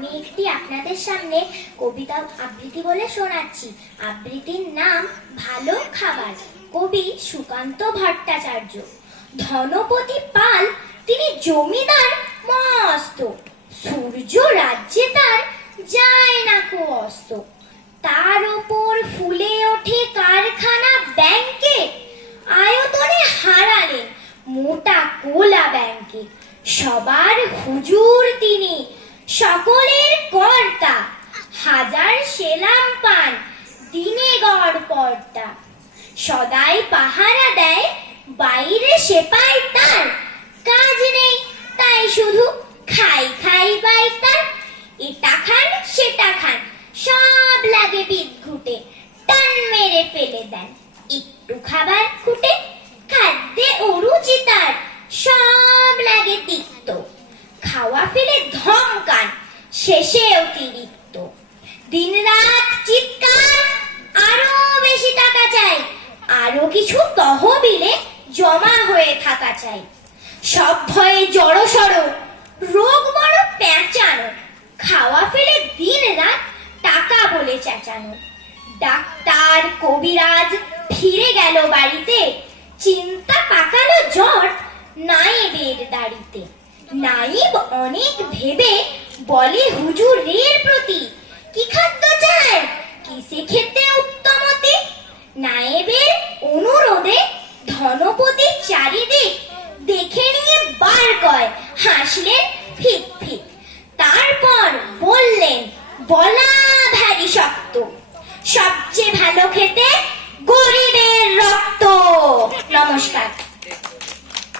আমি একটি আপনাদের সামনে কবিতা আবৃত্তি বলে শোনাচ্ছি। আবৃত্তির নাম ভালো খাবার। কবি সুকান্ত ভট্টাচার্য। ধনপতি পাল তিনি জমিদার মস্ত, সূর্য রাজ্যে তার যায় না কো অস্ত। তার ওপর ফুলে ওঠে কারখানা ব্যাংকে, আয়তনে হারালেন মোটা কোলা ব্যাংকে। সবার হুজুর তিনি, সকলের কর্তা, হাজার সেলাম পান দিনে গড় পর্দা। সদাই পাহারা দেয় বাইরে সেপাই তার, কাজ নেই তাই শুধু খাই খাই বাই তার। এটা খান সেটা খান সব লাগে পিঠ ঘুটে, টান মেরে ফেলে দেন একটু খাবার খুঁটে। খাদ্যে অরুচি তার সব লাগে তিক্ত, খাওয়া ফেলে ধমকান শেষে অতিরিক্ত। দিন রাত চিৎকার আরো বেশি টাকা চাই, আরো কিছু তহবিলে জমা হয়ে থাকা চাই। সব ভয়ে জড়সড়, রোগ বড় পেঁচানো, খাওয়া ফেলে দিন রাত টাকা বলে চেঁচানো। ডাক্তার কবিরাজ ফিরে গেল বাড়িতে, চিন্তা পাকালো জ্বর নায়েবের দাড়িতে। নায়েব অনেক ভেবে বলে হুজুরের প্রতি, কি খাদ্য চায় কিসে খেতে উত্তমতে। নায়েবের অনুরোধে ধনপতি চারিদিক দেখে নিয়ে বার কয়, হাসলেন ফিক ফিক। তারপর বললেন বলা ভারী শক্ত, সবচেয়ে ভালো খেতে গরিবের রক্ত। নমস্কার।